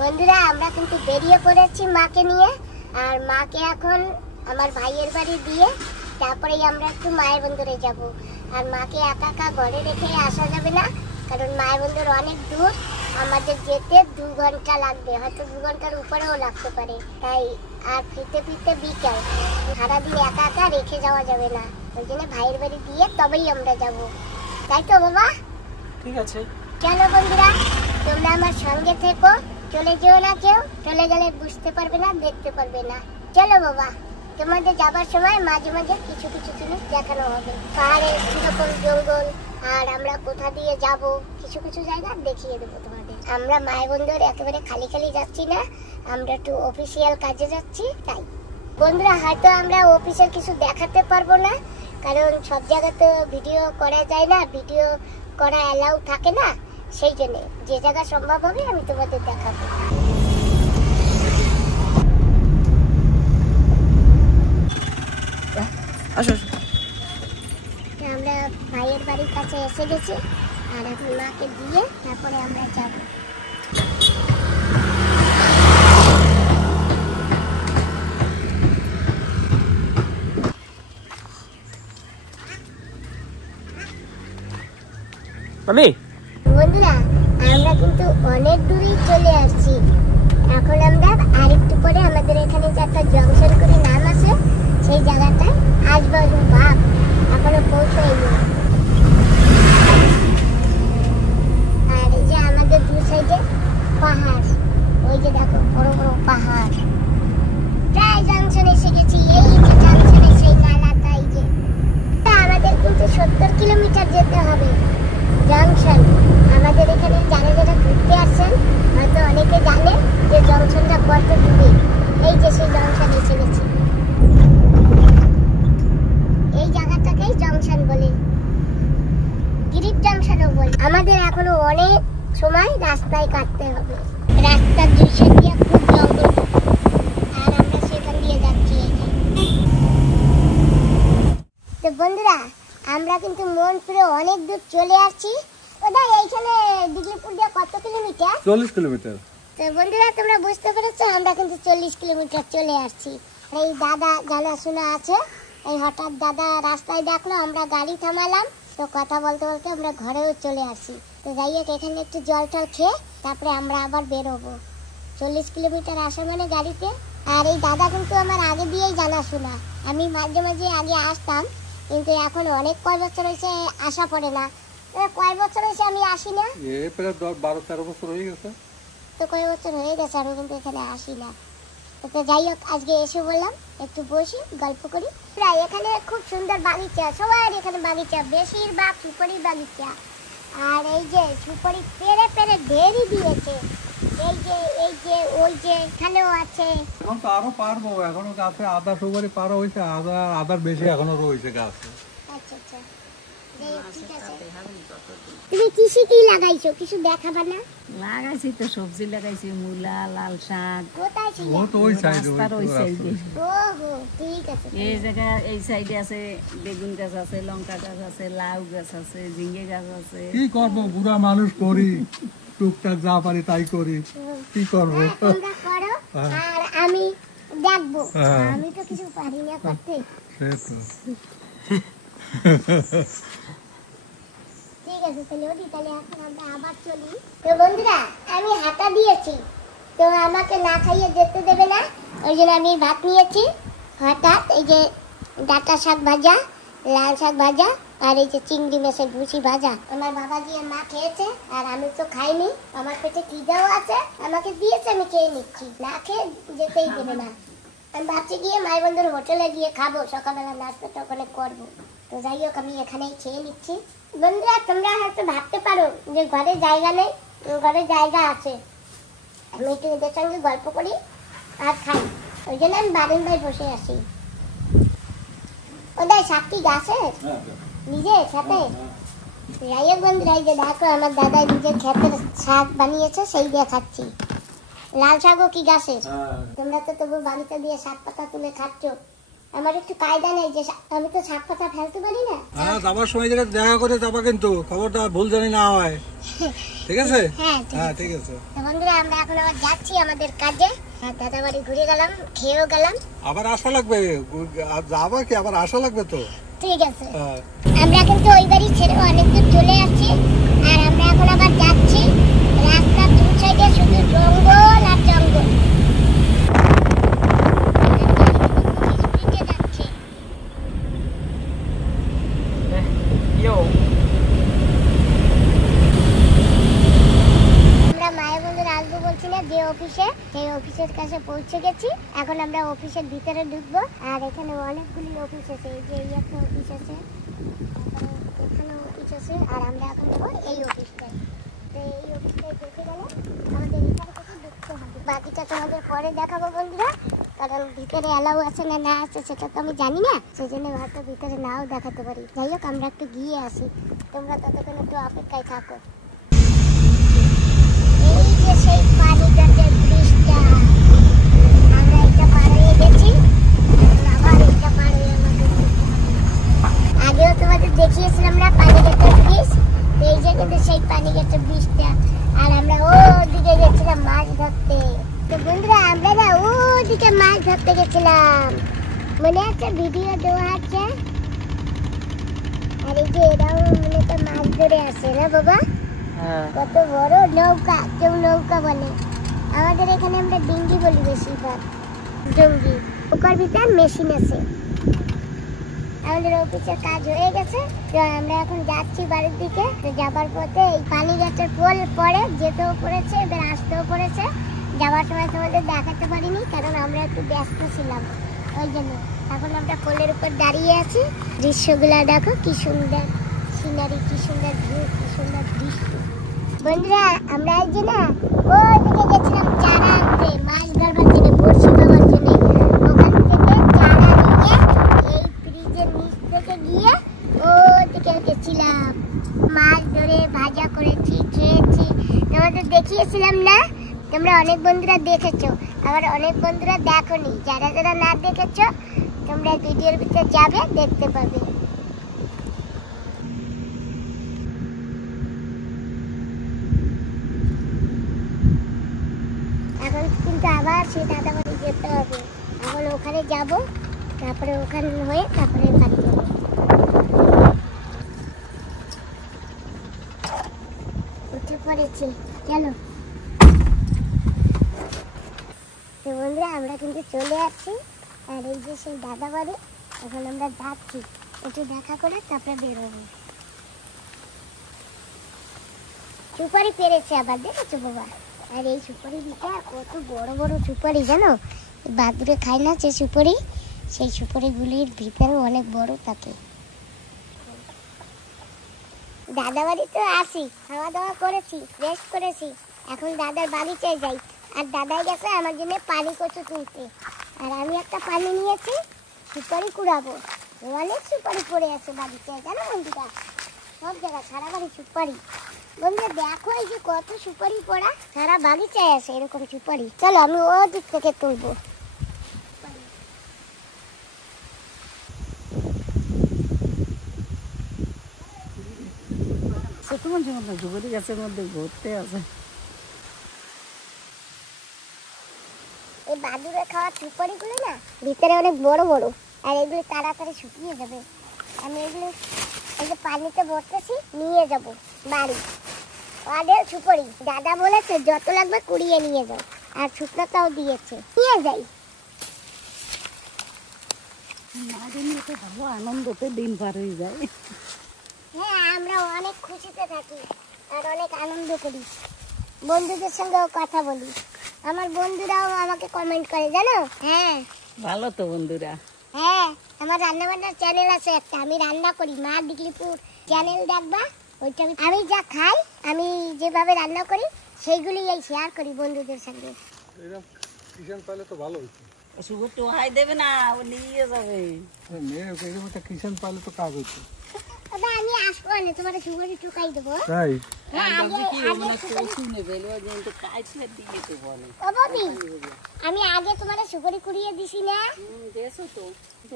বন্ধুরা আমরা কিন্তু বেরিয়ে পড়েছি মাকে নিয়ে, আর মাকে এখন আমার ভাইয়ের বাড়ি দিয়ে তারপরেই আমরা একটু মায়ের বন্দরে যাব। আর মাকে একা একা ঘরে রেখে আসা যাবে না, কারণ মায়ের বন্দর অনেক দূর, আমাদের যেতে 2 ঘন্টা লাগবে, হয়তো 2 ঘন্টার উপরেও লাগতে পারে। তাই আর ফিরতে ফিরতে বিকাল, সারাদিন একা একা রেখে যাওয়া যাবে না, ওই জন্য ভাইয়ের বাড়ি দিয়ে তবেই আমরা যাব। তাই তো বাবা? ঠিক আছে চলো বন্ধুরা, তোমরা আমার সঙ্গে থেকো, চলে যেও না কেউ, চলে গেলে বুঝতে পারবে না, দেখতে পারবে না। চলো বাবা, তোমাদের যাবার সময় মাঝে মাঝে কিছু কিছু জিনিস দেখানো হবে, পাহাড়ে কিরকম জঙ্গল আর আমরা কোথা দিয়ে যাব, কিছু কিছু জায়গা দেখিয়ে দেবো তোমাদের। আমরা মায়ের বন্দর একেবারে খালি খালি যাচ্ছি না, আমরা একটু অফিসিয়াল কাজে যাচ্ছি। তাই বন্ধুরা হয়তো আমরা অফিসের কিছু দেখাতে পারবো না, কারণ সব জায়গায় তো ভিডিও করা যায় না, ভিডিও করা অ্যালাউ থাকে না, সেই জন্য যে জায়গা সম্ভব হবে আমি তোমাদের দেখাবো। আমরা ভাইয়ের বাড়ির কাছে এসে গেছি, আর এখন মাকে দিয়ে তারপরে আমরা যাব। বন্ধুরা আমরা কিন্তু অনেক দূরেই চলে আসছি, এখন আমরা আরেকটু পরে আমাদের এখানে যে একটা জংশন করে নাম আছে সেই জায়গাটায় আসবো। বাপ এখনো পৌঁছাইনি। আর এই যে আমাদের দু সাইডে পাহাড়, ওই যে দেখো বড় বড় পাহাড়। প্রায় জংশন এসে গেছি, এই যে জংশনে সেই নালাটা, এই যে আমাদের কিন্তু 70 কিলোমিটার যেতে হবে জংশন। আমাদের এখানে যারা যারা ঘুরতে আসছেন হয়তো অনেকে জানে যে জংশনটা কত দূরে। এই যে সেই জংশন এসে গেছি, এই জায়গাটাকেই জংশন বলে, গিরিপ জংশনও বলে। আমাদের এখনো অনেক সময় রাস্তায় কাটতে হবে, রাস্তার দুই সাইড দিয়ে খুব জঙ্গল, আর আমরা সেখান দিয়ে যাচ্ছি। তো বন্ধুরা আমরা কিন্তু মনপুরে অনেক দূর চলে আসছি। ওদাই এইখানে ডিগ্রিপুর দিয়ে কত কিলোমিটার? 40 কিলোমিটার। তো বন্ধুরা তোমরা বুঝতে পেরেছো, আমরা কিন্তু 40 কিলোমিটার চলে আসছি। এই দাদা জানাশোনা আছে, এই হঠাৎ দাদা রাস্তায় ডাকলো, আমরা গাড়ি থামালাম, তো কথা বলতে বলতে আমরা ঘরেও চলে আসি। তো যাই হোক এখানে একটু জল টল খেয়ে তারপরে আমরা আবার বেরোবো। 40 কিলোমিটার আসা মানে গাড়িতে। আর এই দাদা কিন্তু আমার আগে দিয়েই জানাশোনা, আমি মাঝে মাঝে আগে আসতাম, কিন্তু এখন অনেক কয় বছর হয়েছে আসা পড়ে না। কয় বছর হয়েছে আমি আসি না? প্রায় 12-13 বছর হয়ে গেছে। তো কয় বছর হয়ে গেছে আমি কিন্তু এখানে আসি না। তো যাই হোক আজকে এসে বললাম একটু বসি গল্প করি। প্রায় এখানে খুব সুন্দর বাগিচা, সবার এখানে বাগিচা, বেশিরভাগ সুপারি বাগিচা। আর এই যে সুপারি পেরে পেরে ঢেরি দিয়েছে, এই যে ওই যে এখানেও আছে। এখন তো আরো পারবো, এখনো গাছে আদা সুপারি পারা হয়েছে, আদার বেশি এখনো রয়েছে গাছে। আচ্ছা আচ্ছা, তুমি কৃষি কি লাগাইছো, কিছু দেখাবা না? লাগাইছি তো সবজি লাগাইছি, মূলা, লাল শাক। কোথায় ছিল? ও তো ওই সাইডে, ওই সাইডে। ওহো ঠিক আছে। এই জায়গা এই সাইডে আছে বেগুন গাছ আছে, লঙ্কা গাছ আছে, লাউ গাছ আছে, ঝিঙ্গে গাছ আছে। কি করবো, বুড়া মানুষ করি, টুকটাক যা পারি তাই করি, কি করবো। তোমরা করো আর আমি দেখবো, আমি তো কিছু পারি না করতে। ঠিক আছে তাহলে ওদি, তাহলে এখন আমরা আবার চলি। তো বন্ধুরা আমি হাঁটা দিয়েছি, তো আমাকে না খাইয়ে যেতে দেবে না, ওই জন্য আমি ভাত নিয়েছি। হঠাৎ এই যে ডাঁটা শাক ভাজা, লাল শাক ভাজা, আর এই যে চিংড়ি মাছের ভুসি ভাজা আমার বাবাজি আর মা খেয়েছে, আর আমি তো খাইনি, আমার পেটে খিদেও আছে, আমাকে দিয়েছে আমি খেয়ে নিচ্ছি, না খেয়ে যেতেই দেবে না। আমি ভাবছি গিয়ে মায়ের বন্ধুর হোটেলে গিয়ে খাবো, সকালবেলা নাস্তাটা ওখানে করবো। তো যাই হোক আমি এখানেই খেয়ে নিচ্ছি। বন্ধুরা তোমরা হয়তো ভাবতে পারো যে ঘরে জায়গা নেই, ঘরে জায়গা আছে, আমি একটু এদের সঙ্গে গল্প করি আর খাই, ওই জন্য আমি বারান্দায় বসে আসি। ওদের সাতটি গাছের নিজের সাথে। যাই হোক বন্ধুরা এই যে দেখো আমার দাদা নিজের ক্ষেতের শাক বানিয়েছে, সেই দিয়ে খাচ্ছি। লাল শাকও কি গাছের? তোমরা তো তবু বাড়িতে দিয়ে শাক পাতা তুলে খাচ্ছ, আমার একটু কায়দা নেই যে আমি তো সাপ কথা ফেলতে পারি না। হ্যাঁ, যাবার সময় যেটা দেখা করে যাবা কিন্তু, খবরটা ভুল জানি না হয়। ঠিক আছে? হ্যাঁ ঠিক আছে। তো বন্ধুরা আমরা এখন আবার যাচ্ছি আমাদের কাজে। দাদা বাড়ি ঘুরে গেলাম, খেয়েও গেলাম। আবার আসা লাগবে, যাবা কি আবার আসা লাগবে তো। ঠিক আছে। আমরা কিন্তু ওই বাড়ি ছেড়ে অনেক দূর চলে আসছি, আর আমরা এখন আবার যাচ্ছি। রাস্তার দু সাইডে শুধু জঙ্গল আর জঙ্গল। আমরা মায়ের বন্ধুরা আসবো বলছি না যে অফিসে, সেই অফিসের কাছে পৌঁছে গেছি। এখন আমরা অফিসের ভিতরে ঢুকবো। আর এখানে অনেকগুলি অফিস আছে, এই যে এই একটা অফিস আছে, এখানে অফিস আছে, আর আমরা এখন যাবো এই অফিসটায়। তো এই অফিসটায় ঢুকে গেলে আমাদের এখান থেকে ঢুকতে হবে। বাকিটা তোমাদের পরে দেখাবো বন্ধুরা, কারণ ভিতরে অ্যালাউ আছে না না আছে সেটা তো আমি জানি না, সেই জন্য হয়তো ভিতরে নাও দেখাতে পারি। যাই হোক আমরা একটু গিয়ে আসি, তোমরা ততক্ষণ একটু অপেক্ষায় থাকো। এই যে সেই পানিঘাটের ব্রিজটা, আমরা এটা পার হয়ে গেছি, আবার এটা পার হয়ে আমাদের। আগেও তোমাদের দেখিয়েছিলাম না পানিঘাটের ব্রিজ, তো এই যে কিন্তু সেই পানিঘাটের ব্রিজটা। আর আমরা ওদিকে গেছিলাম মাছ ধরতে। তো বন্ধুরা আমরা না ওদিকে মাছ ধরতে গেছিলাম, মনে আছে ভিডিও দেওয়া আছে। আর এই যে এরাও মনে তো মাছ ধরে আসে না বাবা, কত বড় নৌকা, কেউ নৌকা বলে, আমাদের এখানে আমরা ডিঙ্গি বলি বেশিরভাগ, ডুঙ্গি। ওকার ভিতর মেশিন আছে। আমাদের অফিসের কাজ হয়ে গেছে, তো আমরা এখন যাচ্ছি বাড়ির দিকে। তো যাবার পথে এই পানিঘাটের পোল পরে যেতেও পড়েছে, এবার আসতেও পড়েছে। যাওয়ার সময় তোমাদের দেখাতে পারিনি কারণ আমরা একটু ব্যস্ত ছিলাম, ওই জন্য। এখন আমরা পোলের উপর দাঁড়িয়ে আছি, দৃশ্যগুলা দেখো কি সুন্দর সিনারি, কি সুন্দর ভিউ, কি সুন্দর দৃশ্য। বন্ধুরা আমরা এই যে না ওইদিকে গেছিলাম চারা আনতে, মাছ ধরবার থেকে বড়শি পাওয়ার জন্য। ওখান থেকে চারা নিয়ে এই ব্রিজের নিচ থেকে গিয়ে ওদিকে গেছিলাম, মাছ ধরে ভাজা করেছি, খেয়েছি। তোমাদের দেখিয়েছিলাম না, তোমরা অনেক বন্ধুরা দেখেছো, আবার অনেক বন্ধুরা দেখোনি। যারা যারা না দেখেছো তোমরা ভিডিওর ভিতরে যাবে, দেখতে পাবে। এখন কিন্তু আবার সেই দাদা বাড়ি যেতে হবে। এখন ওখানে যাব, তারপরে ওখানে হয়ে তারপরে বাড়ি যাবো। উঠে পড়েছি, চলো। তো বন্ধুরা আমরা কিন্তু চলে আসছি, আর এই যে সেই দাদা বাড়ি। এখন আমরা যাচ্ছি, একটু দেখা করে তারপরে বেরোবো। সুপারি পেরেছে আবার, দেখেছো বাবা? আর এই সুপারি দিটা কত বড় বড় সুপারি জানো, বাদুড়ে খায় না যে সুপারি, সেই সুপারিগুলির ভিতরে অনেক বড় থাকে। দাদা বাড়ি তো আসি, খাওয়া দাওয়া করেছি, রেস্ট করেছি, এখন দাদার বাড়িতে যাই। আর দাদাই গেছে আমার জন্য পানি কচু তুলতে, আর আমি একটা পানি নিয়েছি, সুপারি কুড়াবো। অনেক সুপারি পড়ে আছে বাড়িতে জানো বন্ধুরা, সব জায়গায় সারা বাড়ি সুপারি। বন্ধুরা দেখো এই যে কত সুপারি পড়া, সারা বাগিচায় আছে এরকম সুপারি। চলো আমি ও দিক থেকে তুলবো। সুপারি গাছের মধ্যে ঘুরতে আছে। এই বাদুড়ে খাওয়া সুপারিগুলো না ভিতরে অনেক বড় বড়, আর এগুলো তাড়াতাড়ি শুকিয়ে যাবে। আমি এগুলো এই যে পানিতে ভরতেছি, নিয়ে যাব বাড়ি। ওদের সুপারি দাদা বলেছে যত লাগবে কুড়িয়ে নিয়ে যাও, আর শুকনোটাও দিয়েছে, নিয়ে যাই। ভালো আনন্দতে দিন পার হয়ে যায়। হ্যাঁ আমরা অনেক খুশিতে থাকি আর অনেক আনন্দ করি, বন্ধুদের সঙ্গেও কথা বলি। আমার বন্ধুরাও আমাকে কমেন্ট করে জানো। হ্যাঁ ভালো তো বন্ধুরা। হ্যাঁ আমার রান্না বান্নার চ্যানেল আছে একটা, আমি রান্না করি, মা দিগলিপুর চ্যানেল দেখবা। ওইটা আমি যা খাই, আমি যেভাবে রান্না করি সেইগুলি এই শেয়ার করি বন্ধুদের সঙ্গে। এরকম কিষান পাইলে তো ভালো হইতো। সুগর তো হাই দেবে না, ও নিয়ে যাবে। মেয়ে এরকম একটা কিষান পাইলে তো কাজ হইতো। দাদা আমি আসবো না, তোমার সুগারি টুকাই দেবো। তাই ও বৌদি, আমি আগে তোমার সুগারি কুড়িয়ে দিছি না?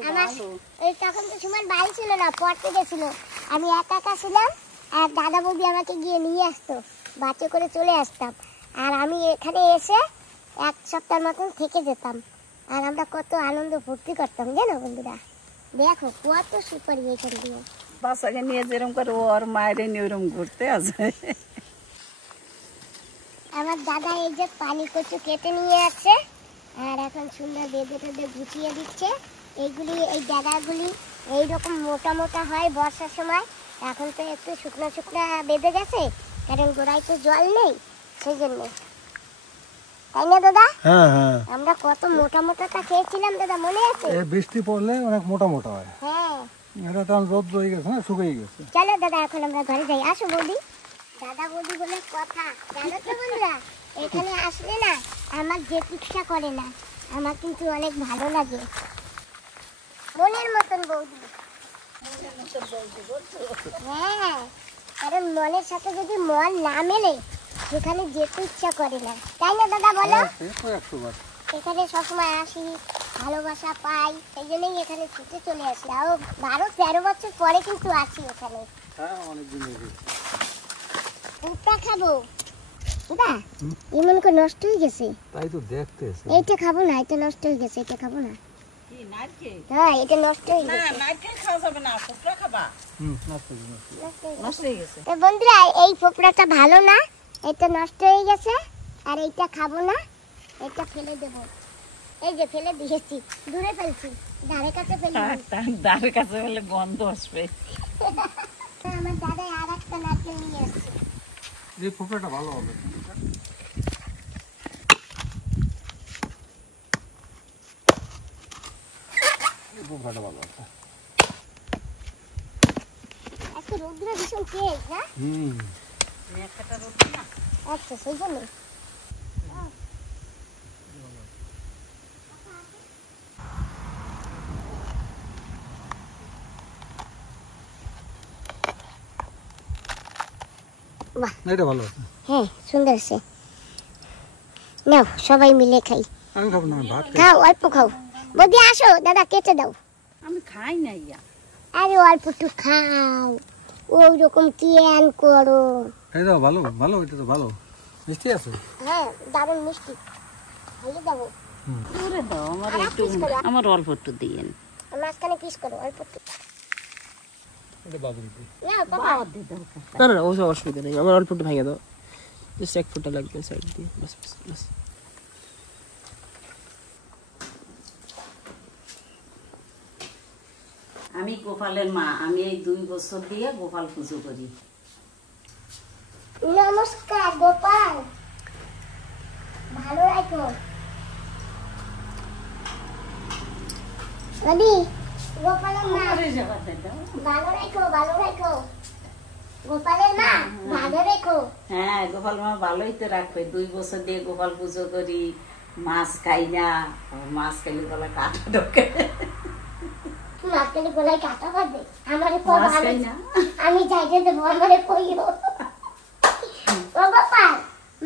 আমার এই তখন তো সুমন বাড়ি ছিল না, পড়তে গেছিল। আমি একা একা ছিলাম, আর দাদা বৌদি আমাকে গিয়ে নিয়ে আসতো, বাচ্চা করে চলে আসতাম। আর আমি এখানে এসে 1 সপ্তাহের মতন থেকে যেতাম। আর আমরা কত আনন্দ ফুর্তি করতাম জানো বন্ধুরা। দেখো কত সুপারি এখান দিয়ে। বাচ্চাকে নিয়ে যেরকম করে ওর মায়ের নিয়ে ওরকম ঘুরতে আছে। আমার দাদা এই যে পানি কচু কেটে নিয়ে আসছে, আর এখন সুন্দর বেঁধে টেঁধে গুছিয়ে দিচ্ছে। এইগুলি এই জায়গাগুলি এইরকম মোটা মোটা হয় বর্ষার সময়। এখন তো একটু শুকনো শুকনো বেঁধে গেছে, কারণ গোড়ায় তো জল নেই, সেই জন্য। তাই না দাদা? হ্যাঁ হ্যাঁ, আমরা কত মোটা মোটাটা খেয়েছিলাম দাদা, মনে আছে? এই বৃষ্টি পড়লে অনেক মোটা মোটা হয়। হ্যাঁ। এটা তখন রোদ হয়ে গেছে না, শুকিয়ে গেছে। চলো দাদা এখন আমরা ঘরে যাই। আসো বৌদি। দাদা বৌদি বলে কথা, জানো তো বন্ধুরা, এখানে আসলে না আমার যেতে ইচ্ছা করে না, আমার কিন্তু অনেক ভালো লাগে। মনের মতন বৌদি। হ্যাঁ, কারণ মনের সাথে যদি মন না মেলে সেখানে যেতে ইচ্ছা করে না, তাই না দাদা বলো? এখানে সবসময় আসি, ভালোবাসা পাই, সেই জন্যই এখানে ছুটে চলে আসি। আরো 12-13 বছর পরে কিন্তু আসি এখানে। হ্যাঁ, অনেকদিন হয়ে উপটা খাবো দাদা, এমন করে নষ্ট হয়ে গেছে। তাই তো দেখতেছি। এইটা খাবো না, এটা নষ্ট হয়ে গেছে, এটা খাবো না। হ্যাঁ, এটা নষ্ট হয়ে গেছে। নষ্ট হয়ে গেছে। তো বন্ধুরা, এই পোপড়াটা ভালো না, এটা নষ্ট হয়ে গেছে। আর এইটা খাবো না, এটা ফেলে দেবো। এই যে ফেলে দিয়েছি, দূরে ফেলছি, ধারে কাছে ফেলছি। ধারে কাছে বলে গন্ধ আসবে। আমার দাদা আর একটা নারকেল নিয়ে আসছে। এই পোপড়াটা ভালো হবে। এই পোপড়াটা ভালো হবে। আজকে রোদ্র ভীষণ তেজ না? আচ্ছা, সেই জন্য। বাহ, এটা ভালো আছে। হ্যাঁ সুন্দর আছে। নাও সবাই মিলে খাই। আমি খাবো না, ভাত খাই। খাও, অল্প খাও। বৌদি আসো, দাদা কেটে দাও। আমি খাই না ইয়া। আরে অল্প একটু খাও, ওই রকম টিয়ান করো। এই দাও, ভালো ভালো, এটা তো ভালো মিষ্টি আছে। হ্যাঁ, দারুণ মিষ্টি। ভালো দেবো। দূরে দাও, আমার আর একটু, piece করো। আমার অল্প একটু দিয়েন। মাঝখানে পিস করো, অল্প একটু। এটা বাবুর দি। নাও বাবা। না না না, ওসব অসুবিধা নেই, আমার অল্প একটু ভেঙে দাও, জাস্ট 1 ফুটা লাগবে সাইড দিয়ে, বাস বাস বাস। আমি গোপালের মা, আমি এই 2 বছর দিয়ে গোপাল পুজো করি। নমস্কার গোপাল, ভালো রাখো। বৌদি, গোপালের মা ভালো রাখো, ভালো রাখো। গোপালের মা ভালো রেখো। হ্যাঁ, গোপাল মা ভালোই তো রাখবে। 2 বছর দিয়ে গোপাল পুজো করি, মাছ খাই না। মাছ খাইলে গলা কাটা ঢোকে। মাছ খেলে গলায় কাটা বাঁধে, আমারে মাছ খাই না। আমি যাইতে দেবো, আমারে কইও। ও গোপাল,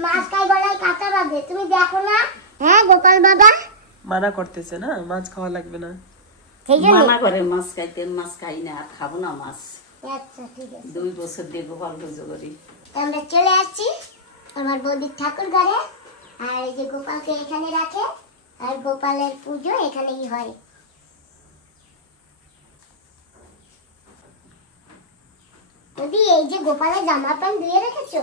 মাছ খাই গলায় কাটা বাঁধে, তুমি দেখো না? হ্যাঁ গোপাল বাবা মানা করতেছে না, মাছ খাওয়া লাগবে না। সেই জন্য। মানা করে মাছ খাইতে, মাছ খাই না, আর খাবো না মাছ। আচ্ছা ঠিক আছে। 2 বছর দিয়ে গোপাল পুজো করি। আমরা চলে আসছি আমার বৌদির ঠাকুর ঘরে। আর এই যে গোপালকে এখানে রাখে, আর গোপালের পুজো এখানেই হয়। বৌদি, এই যে গোপালের জামা প্যান্ট ধুয়ে রেখেছো?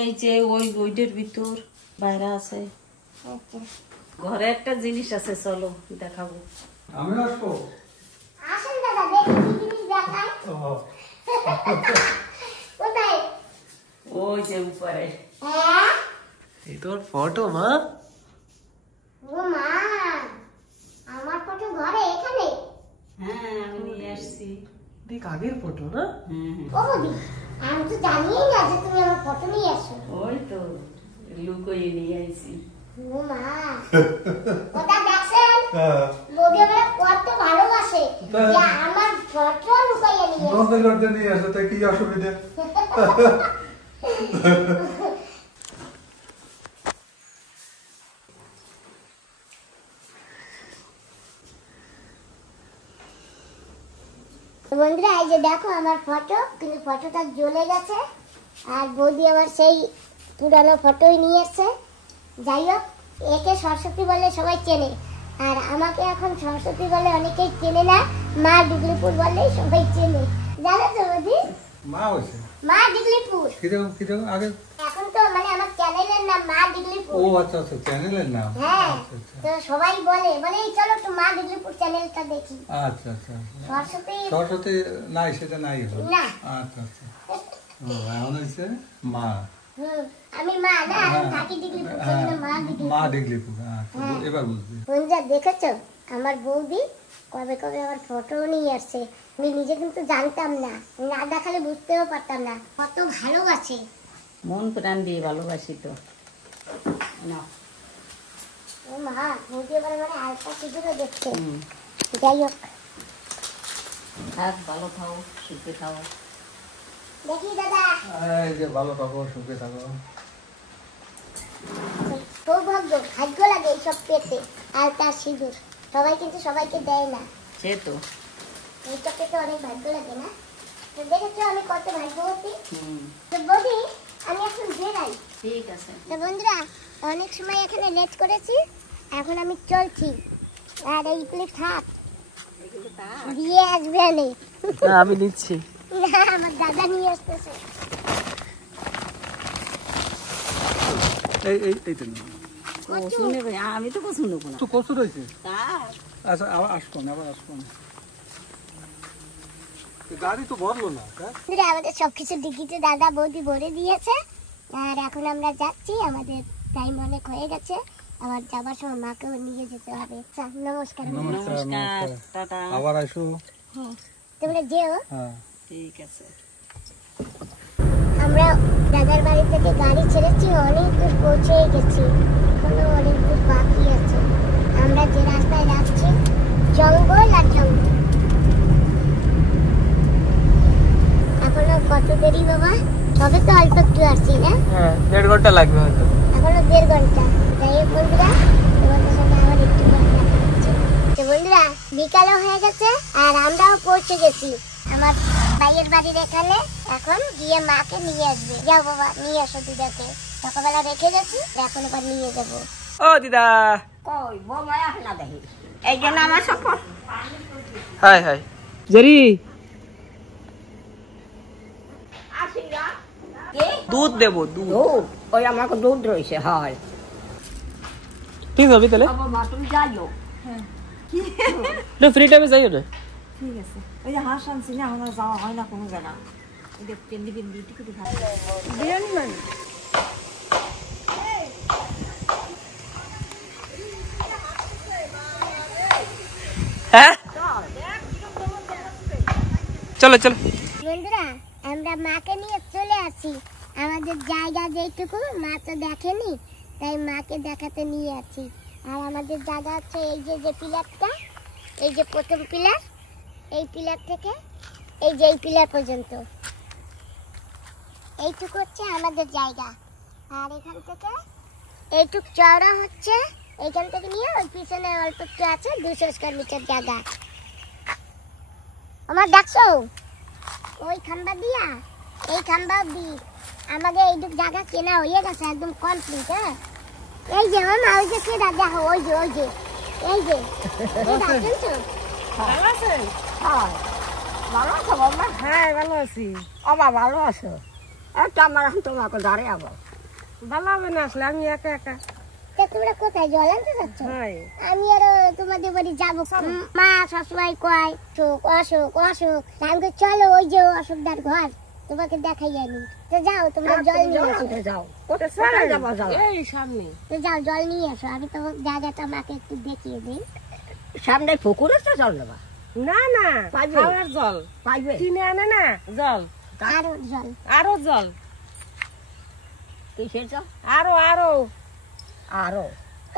এই যে ওই বইটার ভিতর বাইরে আছে। আচ্ছা, ঘরে একটা জিনিস আছে, চলো দেখাবো। আমি আসবো। আসেন দাদা, দেখি কি জিনিস দেখায়। কোথায়? ওই যে উপরে। হ্যাঁ, এই তোর ফটো মা। ও মা, আমার ফটো ঘরে এখানে? হ্যাঁ, আমি নিয়ে আসছি। দেখ, আগের ফটো না? ও বৌদি, আমি তো জানিই না যে তুমি আমার ফটো নিয়ে আসো। ওই তো লুকোই নিয়ে আইছি। ও মা, কথা দেখছেন? বৌদি আমার কত ভালোবাসে, যে আমার ফটো লুকাইয়া নিয়ে আসে। লজ্জা নিয়ে আসে, তাই কি অসুবিধা? বন্ধুরা এই যে দেখো আমার ফটো, কিন্তু ফটোটা জ্বলে গেছে আর বৌদি আবার সেই পুরানো ফটোই নিয়ে এসছে। যাই হোক, একে সরস্বতী বলে সবাই চেনে, আর আমাকে এখন সরস্বতী বলে অনেকেই চেনে না, মা ডিগলিপুর বলেই সবাই চেনে। জানো তো বৌদি? মা হয়েছে মা ডিগলিপুর। কিরকম আগে? এখন তো মানে আমার চ্যানেলের নাম মা ডিগলিপুর। ও আচ্ছা আচ্ছা, চ্যানেলের নাম। হ্যাঁ, আচ্ছা আচ্ছা তো সবাই বলে এই চলো তো মা ডিগলিপুর চ্যানেলটা দেখি। আচ্ছা আচ্ছা। সরস্বতী সরস্বতী নাই, সেটা নাই হলো। না। আচ্ছা আচ্ছা। ও এখন হয়েছে মা। আমি মা না, আমি থাকি ডিগলিপুর, সেজন্য মা ডিগলিপুর। মা ডিগলিপুর, আচ্ছা এবার বুঝছি। বন্ধুরা দেখেছো আমার বৌদি কবে কবে আমার ফটো নিয়ে আসছে। আমি নিজে কিন্তু জানতাম না, না দেখালে বুঝতেও পারতাম না কত ভালোবাসে। মন প্রাণ দিয়ে ভালোবাসি তো। নাও। ও মা, বৌদি এবার মানে আলতা সিঁদুরও দেখছে। যাই হোক, থাক, ভালো খাও, সুখে খাও। দেখি দাদা, এই যে ভালো থাকো, সুখে থাকো। সৌভাগ্য, ভাগ্য লাগে এইসব পেতে, আলতা সিঁদুর। সবাই কিন্তু সবাইকে দেয় না, সে তো। এইটা পেতে অনেক ভাগ্য লাগে না? তো দেখেছো আমি কত ভাগ্যবতী। হুম, তো বৌদি আমি এখন বেরাই। ঠিক আছে। তো বন্ধুরা অনেক সময় এখানে লেট করেছি, এখন আমি চলছি। আর এইগুলি থাক, দিয়ে আসবে আমি। না, আমি দিচ্ছি। না, আমার দাদা নিয়ে আসতেছে। এই তো শুনে আমি তো শুনবো না। তো কষ্ট রয়েছে। তার আচ্ছা আবার আসবো না, গাড়ি তো ভরলো না। বন্ধুরা আমাদের সবকিছু ডিগিতে দাদা বৌদি ভরে দিয়েছে, আর এখন আমরা যাচ্ছি। আমাদের টাইম অনেক হয়ে গেছে, আবার যাবার সময় মাকেও নিয়ে যেতে হবে। আচ্ছা, নমস্কার। নমস্কার, টাটা। আবার আসো। হ্যাঁ, তোমরা যেও। হ্যাঁ ঠিক আছে। আমরা দাদার বাড়ি থেকে গাড়ি ছেড়েছি, অনেক দূর পৌঁছে গেছি, এখনো অনেক দূর বাকি আছে। আমরা যে রাস্তায় যাচ্ছি জঙ্গল আর জঙ্গল। এখনো কত দেরি বাবা? সবে তো অল্প একটু আসছি না? হ্যাঁ, 1.5 ঘন্টা লাগবে হয়তো। এখনো 1.5 ঘন্টা। যাই হোক বন্ধুরা, তোমাদের সঙ্গে আবার একটু কথা হচ্ছে। তো বন্ধুরা বিকালও হয়ে গেছে আর আমরাও পৌঁছে গেছি আমার ভাইয়ের বাড়ির এখানে। এখন গিয়ে মাকে নিয়ে আসবে। যাও বাবা, নিয়ে আসো দিদাকে। সকালবেলা রেখে গেছি, এখন আবার নিয়ে যাবো। ও দিদা, কই বৌমা আসে না দেখি, এই জন্য আমার সফর। হাই হাই জেরি, দুধ দেবো, দুধ। দুধ? ওই আমার দুধ রয়েছে, হয়। ঠিক আছে তাহলে, মা তুমি যাইও। একটু ফ্রি টাইমে যাইও না। ঠিক আছে। ওই যে হাঁস আনছি না, আমার যাওয়া হয় না কোনো জায়গা। ওই যে পেন্দি পেন্দি টিকুটি খাই। বিরিয়ানি মানে হ্যাঁ, চলো চলো। বন্ধুরা আমরা মাকে নিয়ে চলে আসি। আমাদের জায়গা যেটুকু মা তো দেখেনি, তাই মাকে দেখাতে নিয়ে আসি। আর আমাদের জায়গা হচ্ছে এই যে পিলারটা, এই যে প্রথম পিলার, এই পিলার থেকে এই যে এই পিলার পর্যন্ত, এইটুকু হচ্ছে আমাদের জায়গা। আর এখান থেকে এইটুক চওড়া হচ্ছে, এইখান থেকে নিয়ে ওই পিছনে অল্প একটু আছে 200 স্কয়ার মিটার জায়গা। আমার দেখছো ওই খাম্বা দিয়া এই খাম্বা অব্দি আমাদের এইটুক জায়গা কেনা হয়ে গেছে, একদম কমপ্লিট। হ্যাঁ, এই যে মামা, ওই যে কেনা দেখো, ওই যে এই যে দেখছো? ভালো আছেন? ভালো আছো বাবা? হ্যাঁ ভালো আছি। বাবা ভালো আছো? একটা আমার এখন তোমাকে ধরে আবার ভালো হবে না আসলে, আমি একা একা। তা তোমরা কোথায় জল আনতে যাচ্ছ? হ্যাঁ, আমি আর তোমাদের বাড়ি যাবো। মা সবসময় কয় অশোক অশোক, আমি কই চলো ওই যে অশোকদার ঘর, তোমাকে দেখাই আমি। তো যাও তোমরা জল নিয়ে আসো। যাও, কোথায় যাবো? যাও, এই সামনে। তো যাও জল নিয়ে আসো, আমি তো জায়গাটা মাকে একটু দেখিয়ে দিই। সামনে পুকুর আছে, জল নেবা? না না, পাইবে? খাওয়ার জল পাইবে? কিনে আনে না জল, আরো জল, আরো জল, কিসের জল? আরো আরো আরো?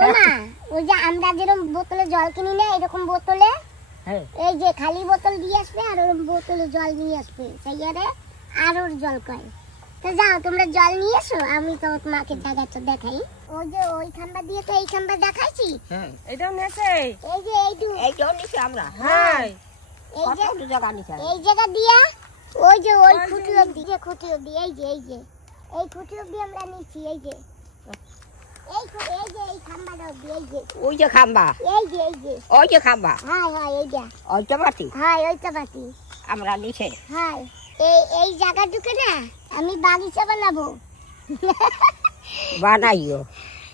ও মা, ওই যে আমরা যেরকম বোতলে জল কিনি না, এরকম বোতলে হ্যাঁ এই যে খালি বোতল দিয়ে আসবে আর ওর বোতলে জল নিয়ে আসবে সেইয়ারে আর ওর জল কয় তো যাও তোমরা জল নিয়ে এসো আমি তো মাকে জায়গাটা দেখাই ওই যে ওই খাম্বা দিয়ে তো এই খাম্বা দেখাইছি হ্যাঁ এটাও নেছে এই যে এইটাও নিছি আমরা হ্যাঁ এই যে কত জায়গা নিছি এই জায়গা দিয়া ওই যে ওই খুঁটি অব্দি যে খুঁটি অব্দি এই যে এই খুঁটি অব্দি আমরা নিচ্ছি এই যে এই খাম্বাটা অব্দি এই যে ওই যে খাম্বা এই যে ওই যে খাম্বা হ্যাঁ এইটা ওইটা পাতি হ্যাঁ ওইটা বাতি আমরা নিছে হ্যাঁ এই জায়গাটুকু না আমি বাগিচা বানাবো বানাইও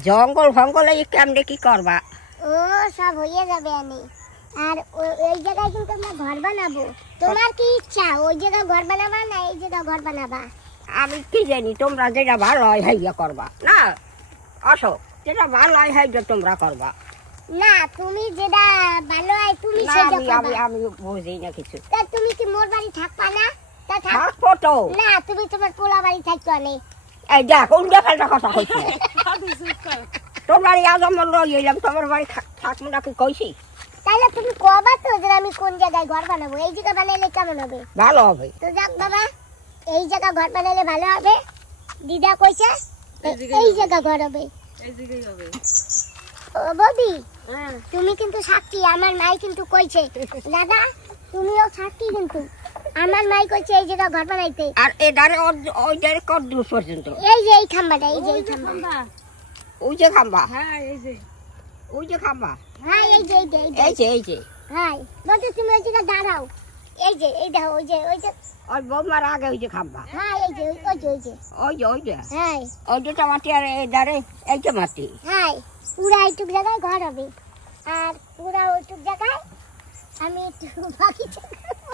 জঙ্গল ফঙ্গলে কেমনে কি করবা ও সব হয়ে যাবে আমি আর ওই জায়গায় কিন্তু আমরা ঘর বানাবো তোমার কি ইচ্ছা ওই জায়গায় ঘর বানাবা না এই জায়গায় ঘর বানাবা আমি কি জানি তোমরা যেটা ভালো হয় হাইয়া করবা না আসো যেটা ভালো হয় হাইয়া তোমরা করবা না তুমি যেটা ভালো হয় তুমি না সেটা আমি করবা আমি বুঝি না কিছু তা তুমি কি মোর বাড়ি থাকবা না তা থাক থাকবো তো না তুমি তোমার পোলা বাড়ি থাকতো না এই দেখ উল্টা পাল্টা কথা কইছি তোর বাড়ি আজ আমার লই এলাম তোমার বাড়ি থাকবো নাকি কইছি তাহলে তুমি কবা তো যে আমি কোন জায়গায় ঘর বানাবো এই জায়গা বানাইলে কেমন হবে ভালো হবে তো যাক বাবা এই জায়গা ঘর বানাইলে ভালো হবে দিদা কইছে এই জায়গা ঘর হবে এই দিকেই হবে ও বৌদি তুমি কিন্তু সাক্ষী আমার মাই কিন্তু কইছে দাদা তুমিও সাক্ষী কিন্তু আমার মাই কইছে এই জায়গা ঘর বানাইতে আর এদারে ওই দারে কত দূর পর্যন্ত এই যে এই খাম্বাটা এই যে এই খাম্বা ওই যে খাম্বা হ্যাঁ এই যে ওই যে খাম্বা হ্যাঁ এই যে এই যে হ্যাঁ বৌদি তুমি ওই জায়গা দাঁড়াও এই যে এই দেখো ওই যে ওই বৌমার আগে ওই যে খাম্বা হ্যাঁ এই যে ওই যে হ্যাঁ ওই যে মাটি আর এদারে এই যে মাটি হ্যাঁ পুরা এইটুক জায়গায় ঘর হবে আর পুরা ওইটুক জায়গায় আমি একটু বাগিচা করবো,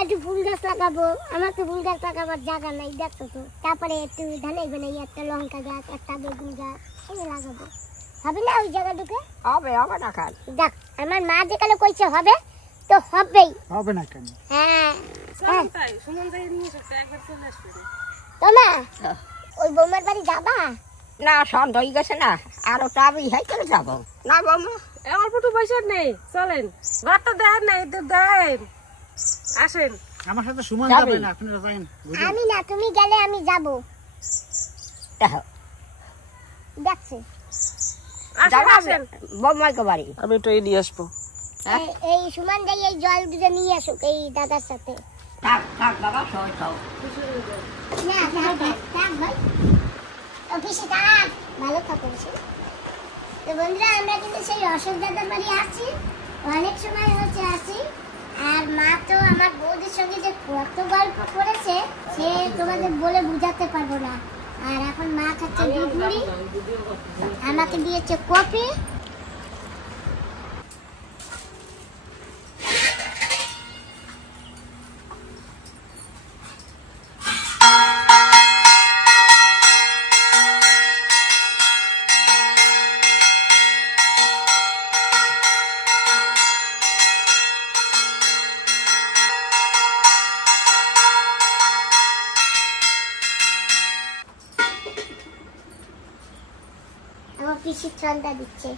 একটু ফুল গাছ লাগাবো আমার তো ফুল গাছ লাগাবার জায়গা নাই দেখছো তো তারপরে একটু ধানের বানাই একটা লঙ্কা গাছ একটা বেগুন গাছ এগুলো লাগাবো হবে না ওই জায়গাটুকু হবে হবে না খান দেখ আমার মা যেখানে কইছে হবে তো হবেই হবে না কেন হ্যাঁ তাই সুমন যাই নিয়ে এসে একবার চলে আসবে তোমা ওই বৌমার বাড়ি যাবা না সন্ধ্যা হয়ে গেছে না আরো তো আমি হেঁটে যাবো না বৌমা অল্প একটু পয়সা নেই চলেন ঘরটা দেন না এদের দেন আসেন আমার সাথে সুমন যাবে। যাবে না আপনারা যাবেন আমি না তুমি গেলে আমি যাব দেখো দেখছি আসেন আসেন বৌমাকে বাড়ি আমি একটু এই নিয়ে আসবো এই সুমান দাই এই জল দুটো নিয়ে আসুক এই দাদার সাথে থাক থাক বাবা সবাই খাও না থাক ভাই অফিসে থাক ভালো থাকো অফিসে তো বন্ধুরা আমরা কিন্তু সেই অশোক দাদার বাড়ি আছি অনেক সময় হচ্ছে আছি আর মা তো আমার বৌদির সঙ্গে যে কত গল্প করেছে সে তোমাদের বলে বুঝাতে পারবো না আর এখন মা খাচ্ছে দুধ মুড়ি আমাকে দিয়েছে কফি আমার পিসি ঠান্ডা দিচ্ছে